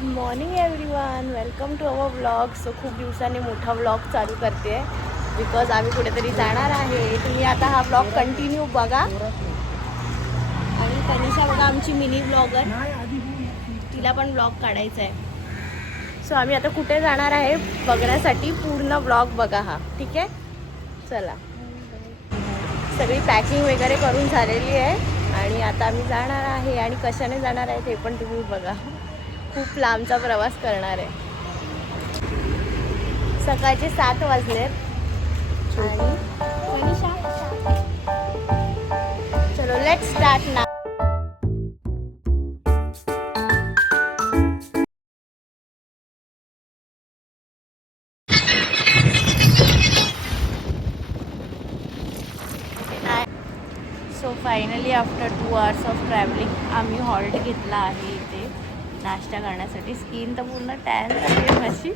Good morning everyone, welcome to our vlog. So खूप दिवसांनी मोठा व्लॉग चालू करते बिकॉज आम्ही कुठेतरी जाणार आहे. तुम्ही आता हा व्लॉग कंटिन्यू बघा. आणि तनिषा बघा आमची मिनी व्लॉगर, तिला पण व्लॉग काढायचा आहे. सो आम्ही आता कुठे जाणार आहे बघण्यासाठी पूर्ण व्लॉग बघा हा, ठीक आहे. चला, सगळी पॅकिंग वगैरे करून झालेली आहे आणि आता आम्ही जाणार आहे. आणि कशाने जाणार आहे ते पण तुम्ही बघा. खूप लांबचा प्रवास करणार आहे. सकाळचे 7 वाजलेत आणि चलो let's start now. So finally after 2 hours of travelling आम्ही हॉल्ट घेतला आहे इथे नाश्ता करण्यासाठी. स्किन तर पूर्ण टॅन झाली आहे माझी.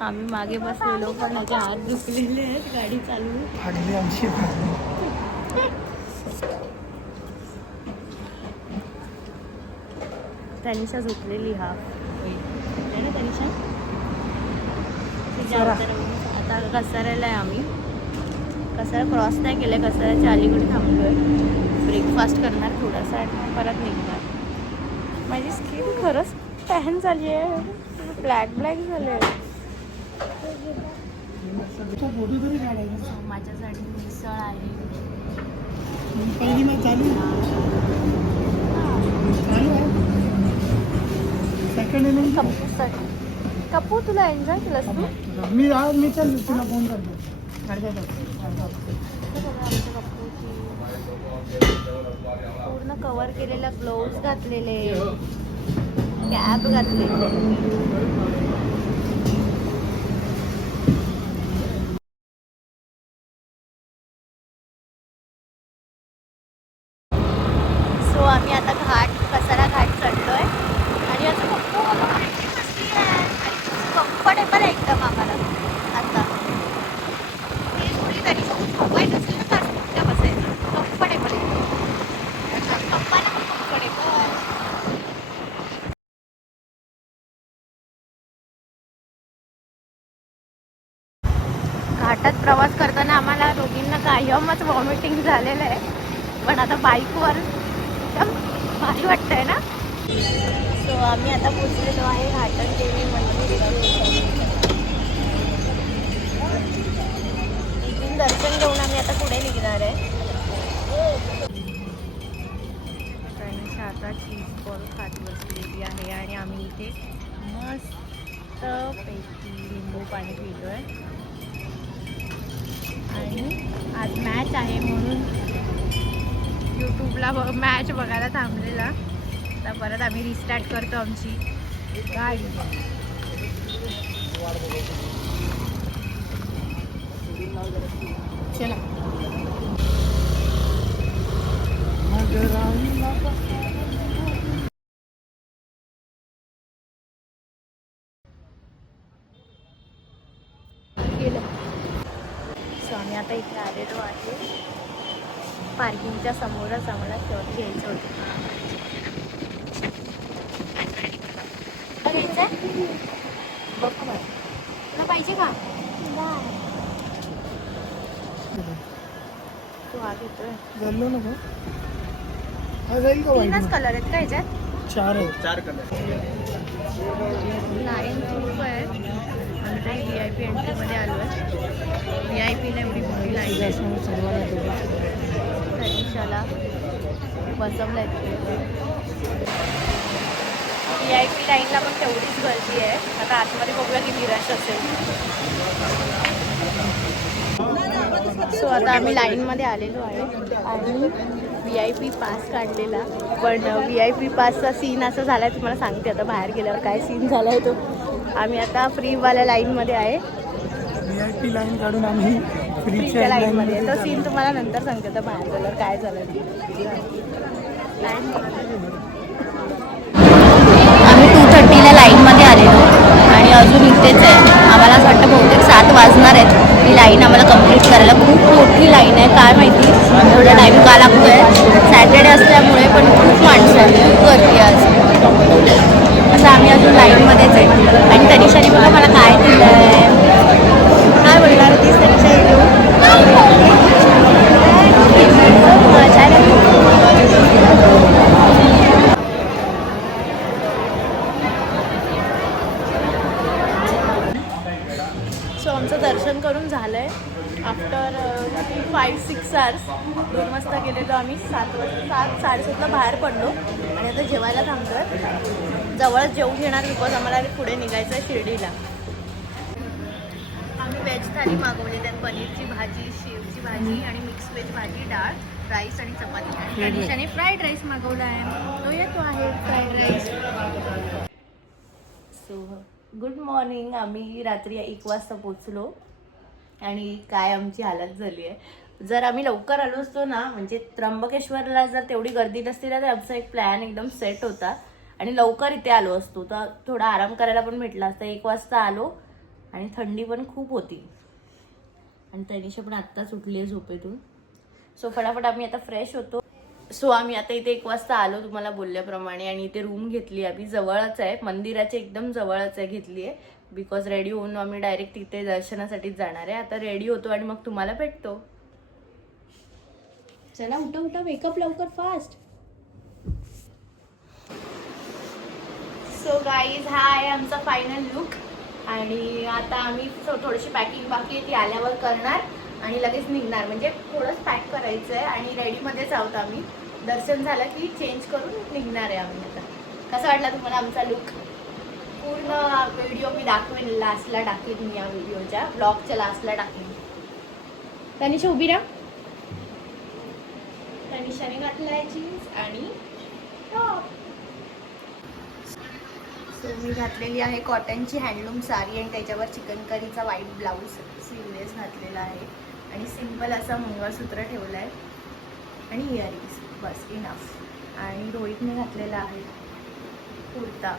आम्ही मागे बसलेलो पण माझे हात दुखलेले आहेत गाडी चालवून. तनिषा झोपलेली हा आहे ना तनिषा. आता कसाऱ्याला आहे आम्ही. कसारा क्रॉस नाही केलं, कसाऱ्याच्या अलीकडे थांबलोय. ब्रेकफास्ट करणार थोडासा आणि परत निघणार. माझी स्किन खरंच टॅन झाली आहे, ब्लॅक झाले आहे. माझ्यासाठी मिसळ आहे. कपूसाठी कपू तुला एन्जॉय केलंस तू? मी चाललो, तुला फोन करतो. पूर्ण कव्हर केलेला ग्लोव्ज घातलेले, कॅप घातलेले. सो आम्ही आता कसारा घाट चढलोय आणि आता कम्फर्टेबल आहे एकदम आम्हाला. आता थोडी तरी मोबाईल असेल ना तर बसायचं कम्फर्टेबल आहे. पप्पाला पण कम्फर्टेबल. घाटात प्रवास करताना आम्हाला दोघींना कायमच वॉमिटिंग झालेलं आहे, पण आता बाईकवर एकदम भारी वाटतंय ना. सो आम्ही आता पोचलेलो आहे घाटन देवी मंदिर. इथून दर्शन घेऊन आम्ही आता पुढे निघणार आहे. आता चीज बॉल खात बसलेली आहे आणि आम्ही इथे मस्त पैकी लिंबू पाणी पितोय. आणि आज मॅच आहे म्हणून यूट्यूबला मॅच बघायला थांबलेला. आता परत आम्ही रिस्टार्ट करतो आमची गाडी. चला गेलं. सो आम्ही आता इथे आलेलो आहे. पार्किंगच्या समोरच आम्हाला शॉट घ्यायचं होतं. घ्यायचं आहे बघ मला. तुला पाहिजे का? तू हा घेतोय. झालो ना गं. हा जाईल का? 3च कलर आहेत का ह्याच्यात? 4 कलर. 9 रुपये. आम्ही VIP एंट्रीमध्ये आलो आहे. VIPला एवढी मोठी लाईन आहे. तनिषाला बसवलं आहे तिथे. VIP लाईनला पण तेवढीच गर्दी आहे. आता आतमध्ये बघूया किती रश असेल. सो आता आम्ही लाईनमध्ये आलेलो आहे आणि VIP पास काढलेला. पण VIP पासचा सीन असा झाला आहे, तुम्हाला सांगते आता बाहेर गेल्यावर काय सीन झाला आहे तो. आम्ही आता फ्रीवाल्या लाईनमध्ये आहे. VIP लाईन काढून आम्ही फ्रीच्या लाईनमध्ये आहे. तो सीन तुम्हाला नंतर सांगते आता बाहेर गेल्यावर काय झालं ते. आम्ही 2:30ला लाईनमध्ये आलेलो आणि अजून इथेच आहे. आम्हाला असं वाटतं बहुतेक 7 वाजणार आहेत ही लाईन आम्हाला कंप्लीट करायला. खूप मोठी लाईन आहे, काय माहिती एवढा टाईम का लागतो आहे. सॅटर्डे असल्यामुळे पण खूप माणसं आहेत, खूप गर्दी आहे आज. असं आम्ही अजून लाईनमध्येच आहे. आणि तनिषाने बघा मला काय दिलं आहे. काय बोलणार होतीस तनिषा? सो आमचं दर्शन करून झालं आहे आफ्टर 5-6 आवर्स. 2 वाजता गेलेलो आम्ही, 7-7:30ला बाहेर पडलो आणि आता जेवायला थांबतोय. जवळच जेवून घेणार बिकॉज आम्हाला पुढे निघायचं आहे शिर्डीला. आम्ही व्हेज थाली मागवली, त्यात पनीरची भाजी, शेवची भाजी आणि मिक्स व्हेज भाजी, डाळ, राईस आणि चपाती. आणि तनिषाने फ्राईड राईस मागवला आहे, तो येतो आहे fried rice. So good morning. आम्ही रात्री 1 वाजता पोचलो आणि काय आमची हालत झाली आहे. जर आम्ही लवकर आलो असतो ना, म्हणजे त्र्यंबकेश्वरला जर तेवढी गर्दी नसती तर आमचा एक प्लॅन एकदम सेट होता आणि लवकर इथे आलो असतो तर थोडा आराम करायला पण भेटला असता. 1 वाजता आलो आणि थंडी पण खूप होती आणि तनिषा पण आत्ताच उठली आहे झोपेतून. सो फटाफट आम्ही आता फ्रेश होतो. सो आम्ही आता इथे 1 वाजता आलो तुम्हाला बोलल्याप्रमाणे आणि इथे रूम घेतली आम्ही. जवळच आहे, मंदिराच्या एकदम जवळच आहे घेतली आहे बिकॉज रेडी होऊन आम्ही डायरेक्ट तिथे दर्शनासाठीच जाणार आहे. आता रेडी होतो आणि मग तुम्हाला भेटतो. चला उठा मेकअप लवकर फास्ट. सो गाईज हा आहे आमचा फायनल लुक आणि आता आम्ही थोडीशी पॅकिंग बाकी आहे ती आल्यावर करणार आणि लगेच निघणार. म्हणजे थोडंच पॅक करायचं आहे आणि रेडीमध्येच आहोत आम्ही. दर्शन झालं की चेंज करून निघणार आहे आम्ही. आता कसा वाटला तुम्हाला आमचा लुक? पूर्ण व्हिडिओ मी दाखवेन, लास्टला टाकेन मी, या व्हिडिओच्या ब्लॉगच्या लास्टला टाकेन. तनिषा उभी राहा. तनिषाने घातला आहे जीन्स आणि टॉप. सो मी घातलेली आहे कॉटनची हँडलूम साडी आणि त्याच्यावर चिकनकरीचा व्हाईट ब्लाऊज स्लीवलेस घातलेला आहे आणि सिंपल असा मंगळसूत्र ठेवला आहे आणि इयरिंग्स, बस इनफ. आणि रोहितने घातलेला आहे कुर्ता.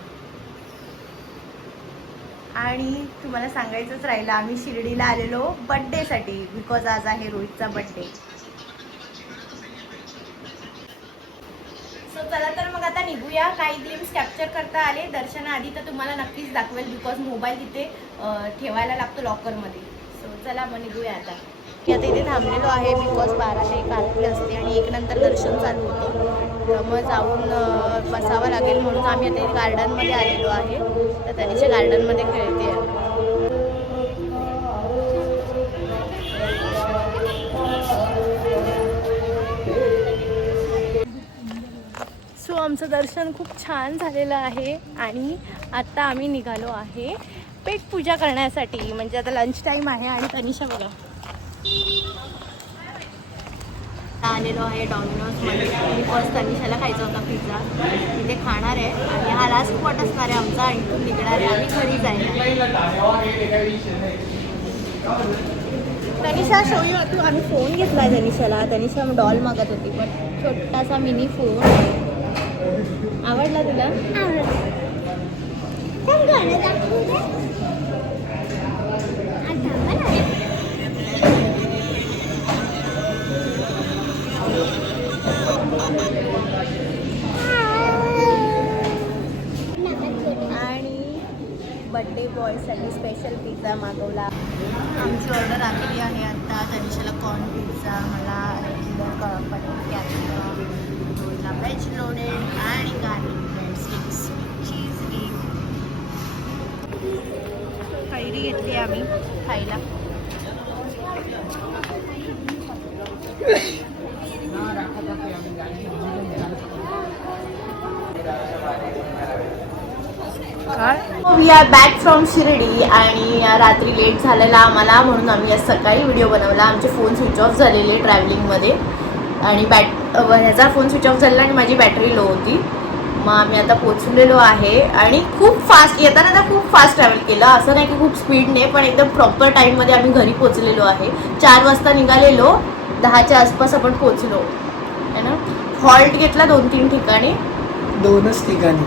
आणि तुम्हाला सांगायचंच राहिलं, आम्ही शिर्डीला आलेलो बड्डेसाठी बिकॉज आज आहे रोहितचा बड्डे. सो चला तर मग आता निघूया. काही ग्लिम्स कॅप्चर करता आले दर्शनाआधी तर तुम्हाला नक्कीच दाखवेल बिकॉज मोबाईल तिथे ठेवायला लागतो लॉकरमध्ये. सो चला मग निघूया आता. की आता इथे थांबलेलो आहे बिकॉज 12 ते 1 आरती असते आणि 1 नंतर दर्शन चालू होतं तर मग जाऊन बसावं लागेल म्हणून आम्ही आता इथे गार्डनमध्ये आलेलो आहे. तर तनिषा गार्डनमध्ये खेळते आहे. सो आमचं दर्शन खूप छान झालेलं आहे आणि आता आम्ही निघालो आहे पेट पूजा करण्यासाठी. म्हणजे आता लंच टाईम आहे आणि तनिषा बघा आलेलो आहे डॉमिनोजमध्ये बिकॉज तनिषाला खायचा होता पिझ्झा. तिथे खाणार आहे आणि हा लास्ट स्पॉट असणार आहे आमचा आणि इथून निघणार आहे आम्ही घरी जायला. तनिषा शो यू तू आम्ही फोन घेतला आहे तनिषाला. तनिषा डॉल मागत होती पण छोटासा मिनी फोन. आवडला तुला? आणि बड्डे बॉयसाठी स्पेशल पिझ्झा मागवला. आमची ऑर्डर आलेली आहे आता. तनिषाला कॉर्न पिझ्झा, मला रेग्युलर पनीर कॅप्सिकम, रोजला व्हेज लोडेड आणि garlic bread sticks cheesecake. Carry घेतली आम्ही खायला. We are back from Shirdi आणि रात्री लेट झालेला आम्हाला म्हणून आम्ही आज सकाळी व्हिडिओ बनवला. आमचे फोन स्विच ऑफ झालेले ट्रॅव्हलिंगमध्ये आणि ह्याचा फोन स्विच ऑफ झालेला आणि माझी बॅटरी लो होती. मग आम्ही आता पोचलेलो आहे आणि खूप फास्ट येताना आता खूप फास्ट ट्रॅव्हल केलं. असं नाही की खूप स्पीडने पण एकदम प्रॉपर टाईममध्ये आम्ही घरी पोचलेलो आहे. 4 वाजता निघालेलो, 10च्या आसपास आपण पोचलो है ना. हॉल्ट घेतला 2-3 ठिकाणी. 2च ठिकाणी.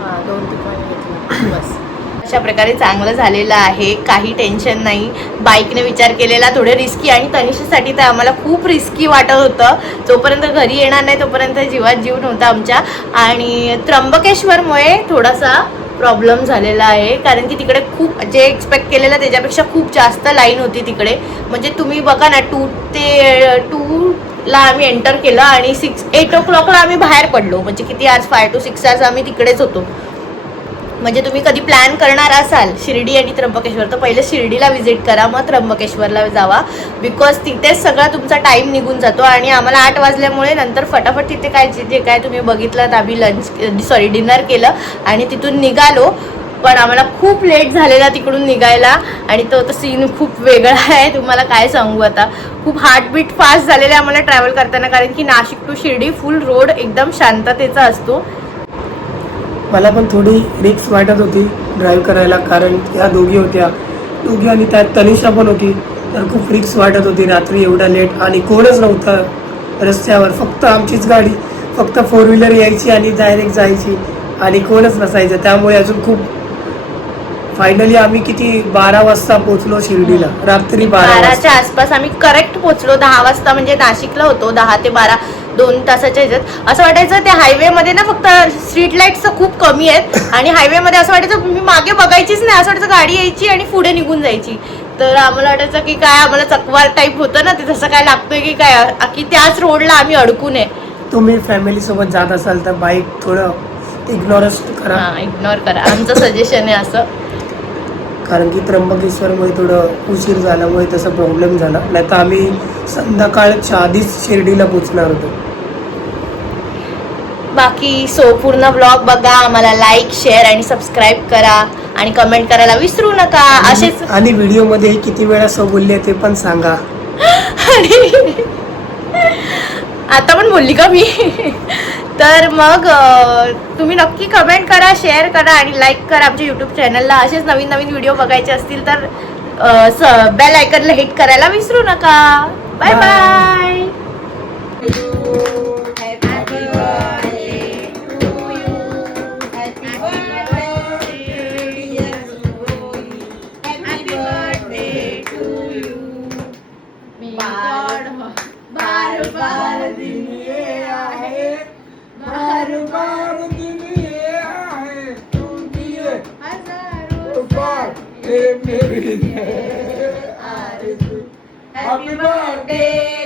हां 2 ठिकाणी घेतलं बस. अशा प्रकारे चांगलं झालेलं आहे, काही टेन्शन नाही. बाईकने विचार केलेला थोडं रिस्की आणि तनिषासाठी तर आम्हाला खूप रिस्की वाटत होतं. जोपर्यंत घरी येणार नाही तोपर्यंत जीवात जीव नव्हता आमच्या. आणि त्र्यंबकेश्वरमुळे थोडासा प्रॉब्लेम झालेला आहे, कारण की तिकडे खूप जे एक्सपेक्ट केलेलं त्याच्यापेक्षा खूप जास्त लाईन होती तिकडे. म्हणजे तुम्ही बघा ना 2ला आम्ही एंटर केलं आणि 8 o'clockला आम्ही बाहेर पडलो. म्हणजे किती आवर्स, 5 to 6 hours आम्ही तिकडेच होतो. म्हणजे तुम्ही कधी प्लॅन करणार असाल शिर्डी आणि त्र्यंबकेश्वर तर पहिले शिर्डीला व्हिजिट करा, मग त्र्यंबकेश्वरला जावा. बिकॉज तिथेच सगळा तुमचा टाईम निघून जातो. आणि आम्हाला 8 वाजल्यामुळे नंतर फटाफट तिथे काय जे काय तुम्ही बघितलं आम्ही डिनर केलं आणि तिथून निघालो. पण आम्हाला खूप लेट झालेला तिकडून निघायला आणि तो सीन खूप वेगळा आहे, तुम्हाला काय सांगू आता. खूप हार्टबीट फास्ट झालेले आम्हाला ट्रॅव्हल करताना, कारण की Nashik to Shirdi full road एकदम शांततेचा असतो. मला पण थोडी रिक्स वाटत होती ड्राईव्ह करायला, कारण ह्या दोघी आणि त्यात तनिषा पण होती. तर खूप रिक्स वाटत होती रात्री एवढा लेट आणि कोणच नव्हतं रस्त्यावर, फक्त आमचीच गाडी, फक्त 4 व्हीलर यायची आणि डायरेक्ट जायची आणि कोणच नसायचं. त्यामुळे अजून खूप फायनली आम्ही किती 12 वाजता पोहोचलो शिर्डीला, रात्री 12च्या आसपास आम्ही करेक्ट पोहोचलो. 10 वाजता म्हणजे नाशिकला होतो. 10 ते 12 2 तासाच्या ह्याच्यात असं वाटायचं. त्या हायवेमध्ये ना फक्त स्ट्रीट लाईट्स खूप कमी आहेत आणि हायवेमध्ये असं वाटायचं मी मागे बघायचीच नाही, असं वाटायचं गाडी यायची आणि पुढे निघून जायची. तर आम्हाला वाटायचं की काय आम्हाला चकवार टाईप होतं ना, ते तसं काय लागतोय की काय, की त्याच रोडला आम्ही अडकून आहे. तुम्ही फॅमिली सोबत जात असाल तर बाईक थोडं इग्नोरच करा. इग्नोर करा, आमचं सजेशन आहे असं. कारण की त्र्यंबकेश्वरमुळे थोडं उशीर झाल्यामुळे तसा प्रॉब्लेम झाला, नाही तर आम्ही संध्याकाळच्या आधीच शिर्डीला पोचणार होतो. बाकी पूर्ण ब्लॉग बघा, आम्हाला लाईक, शेअर आणि सबस्क्राईब करा आणि कमेंट करायला विसरू नका. असेच आणि व्हिडिओमध्ये किती वेळा सो बोलले ते पण सांगा. आता पण बोलली का मी? तर मग तुम्ही नक्की कमेंट करा, शेअर करा आणि लाईक करा आमच्या यूट्यूब चॅनलला. असेच नवीन नवीन व्हिडिओ बघायचे असतील तर बेल आयकनला हिट करायला विसरू नका. Bye bye. Happy birthday